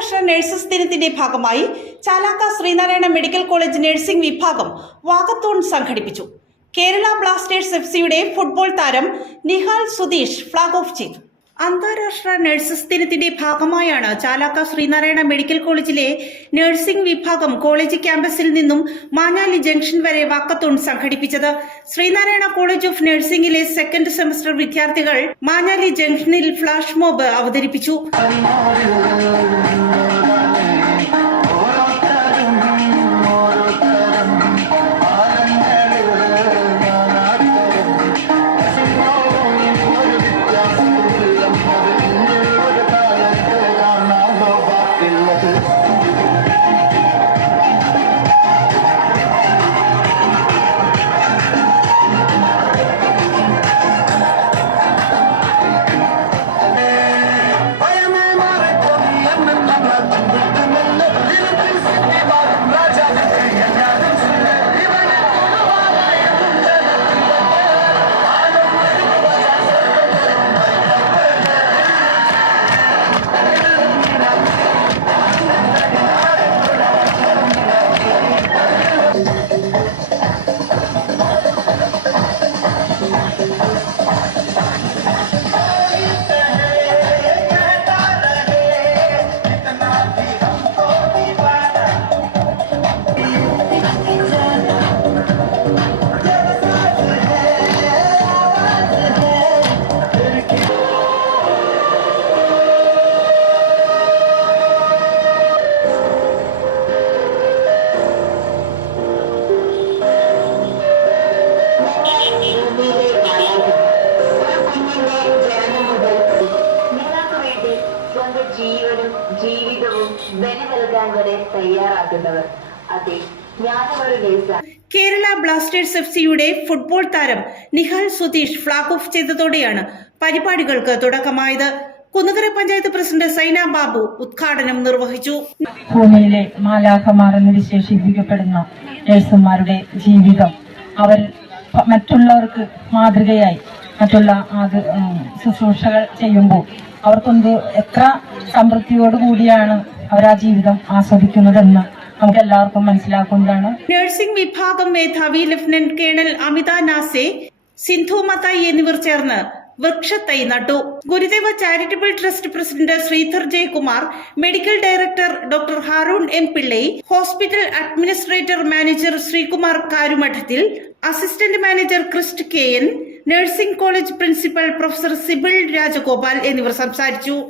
അന്താരാഷ്ട്ര നഴ്സസ് ദിനത്തിന്റെ ഭാഗമായി Chalakka Sreenarayana medical college nursing വിഭാഗം വാക്കത്തോൺ സംഘടിപ്പിച്ചു. കേരള ബ്ലാസ്റ്റേഴ്സ് എഫ്സിയുടെ ഫുട്ബോൾ താരം നിഹാൽ സുധീഷ് ഫ്ളാഗ് ഓഫ് ചെയ്തു. അന്താരാഷ്ട്ര നഴ്സസ് ദിനത്തിന്റെ ഭാഗമായാണ് ചാലാക്ക ശ്രീനാരായണ മെഡിക്കൽ കോളേജിലെ നഴ്സിംഗ് വിഭാഗം കോളേജ് ക്യാമ്പസിൽ നിന്നും മാഞ്ഞാലി ജംഗ്ഷൻ വരെ വാക്കത്തോൺ സംഘടിപ്പിച്ചത്. ശ്രീനാരായണ കോളേജ് ഓഫ് നഴ്സിംഗിലെ സെക്കൻഡ് സെമസ്റ്റർ വിദ്യാർത്ഥികൾ മാഞ്ഞാലി ജംഗ്ഷനിൽ ഫ്ലാഷ് മോബ് അവതരിപ്പിച്ചു. ജീവനും ജീവിതവും ബലി നൽകാൻ വരെ തയ്യാറാക്കുന്നവർ. അതെ, ഞാനൊരു നേഴ്സാണ്. കേരള ബ്ലാസ്റ്റേഴ്സ് എഫ്സിയുടെ ഫുട്ബോൾ താരം നിഹാൽ സുധീഷ് ഫ്ളാഗ് ഓഫ് ചെയ്തതോടെയാണ് പരിപാടികൾക്ക് തുടക്കമായത്. കുന്നുകര പഞ്ചായത്ത് പ്രസിഡന്റ് സൈന ബാബു ഉദ്ഘാടനം നിർവഹിച്ചു. ഭൂമിയിലെ മാലാഖമാർ എന്ന് വിശേഷിപ്പിക്കപ്പെടുന്ന നഴ്സുമാരുടെ ജീവിതം, അവർ മറ്റുള്ളവർക്ക് മാതൃകയായി മറ്റുള്ള ശുശ്രൂഷകൾ ചെയ്യുമ്പോൾ അവർക്കൊന്ന് എത്ര സംതൃപ്തിയോടുകൂടിയാണ് അവർ ആ ജീവിതം ആസ്വദിക്കുന്നതെന്ന് നമുക്ക് എല്ലാവർക്കും മനസ്സിലാക്കുന്നതാണ്. നഴ്സിംഗ് വിഭാഗം മേധാവി ലഫ്റ്റനന്റ് കേണൽ അമിത നാസെ, സിന്ധു മത്തായി എന്നിവർ ചേർന്ന് വൃക്ഷത്തൈ നട്ടു. Gurudeva charitable trust president Sreedhar Jayakumar, medical director doctor Haroon M Pillai, hospital administrator manager Sreekumar Karumadathil, assistant manager Christ K N, nursing college principal professor Sible Rajagopal എന്നിവർ സംസാരിച്ചു.